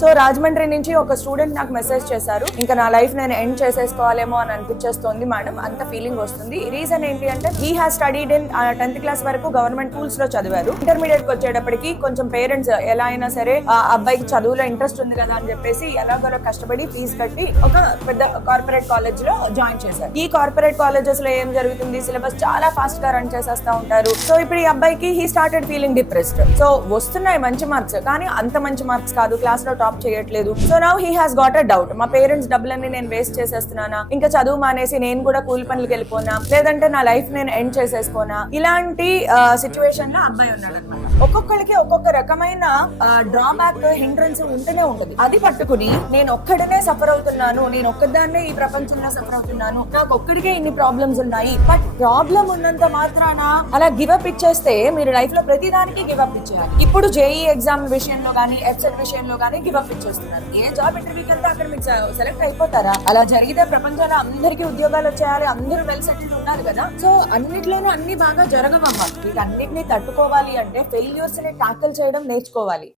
So Rajahmundry నుంచి ఒక student నాకు మెసేజ్ చేశారు, ఇంకా నా లైఫ్ నేను ఎండ్ చేసేసుకోవాలేమో అని అనిపించేస్తుంది మేడం, అంత ఫీలింగ్ వస్తుంది. రీజన్ ఏంటి అంటే he has studied in 10th class వరకు గవర్నమెంట్ స్కూల్స్ లో చదివారు. ఇంటర్మీడియట్ కి వచ్చేటప్పటికి కొంచెం పేరెంట్స్ ఎలా అయినా సరే ఆ అబ్బాయికి చదువులో ఇంట్రెస్ట్ ఉంది కదా అని చెప్పేసి ఎలాగోలా కష్టపడి ఫీజు కట్టి ఒక పెద్ద కార్పొరేట్ కాలేజ్ లో జాయిన్ చేశారు. ఈ కార్పొరేట్ కాలేజెస్ లో ఏం జరుగుతుంది, సిలబస్ చాలా ఫాస్ట్ గా రన్ చేసేస్తా ఉంటారు. సో ఇప్పుడు ఈ అబ్బాయికి he started feeling depressed. So వస్తున్నాయి మంచి మార్క్స్, కానీ అంత మంచి మార్క్స్ కాదు, క్లాస్ లో టాప్ చేయట్లేదు. So now he has got a doubt, మా పేరెంట్స్ డబ్బులన్నీ నేను వేస్ట్ చేసేస్తున్నానా, ఇంకా చదువు మానేసి నేను కూడా కూలి పనులకు వెళ్ళిపోనా, లేదంటే నా లైఫ్ నేను ఎండ్ చేసేసుకోనా, ఇలాంటి సిచ్యువేషన్ లో అబ్బాయి ఉన్నాడు అనమాట. ఒక్కొక్కరికి ఒక్కొక్క రకమైన డ్రాబ్యాక్ హిండ్రెన్స్ ఉంటూనే ఉంటుంది. అది పట్టుకుని నేను ఒక్కడనే సఫర్ అవుతున్నాను, నేను ఒక్కదాన్నే ఈ ప్రపంచంలో సఫర్ అవుతున్నాను, నాకు ఒక్కడికే ఇన్ని ప్రాబ్లమ్స్ ఉన్నాయి, బట్ ప్రాబ్లం ఉన్నంత మాత్రాన అలా గివ్ అప్ ఇచ్చేస్తే మీరు లైఫ్ లో ప్రతి దానికి గివ్ అప్ ఇచ్చేయాలి. ఇప్పుడు జేఈ ఎగ్జామ్ విషయంలో గానీ ఎఫ్సెట్ విషయంలో గానీ గివ్ అప్ ఇచ్చేస్తున్నారు. ఏ జాబ్ ఇంటర్వ్యూకి వెళ్తే అక్కడ మీకు సెలెక్ట్ అయిపోతారా? అలా జరిగితే ప్రపంచంలో అందరికీ ఉద్యోగాలు వచ్చేయాలి, అందరూ వెల్ సెటిల్డ్ ఉండాలి కదా. సో అన్నిట్లోనూ అన్ని బాగా జరగవమ్మా. వీటన్నిటిని తట్టుకోవాలి అంటే ఫెయిల్యూర్స్ ని టాకిల్ చేయడం నేర్చుకోవాలి.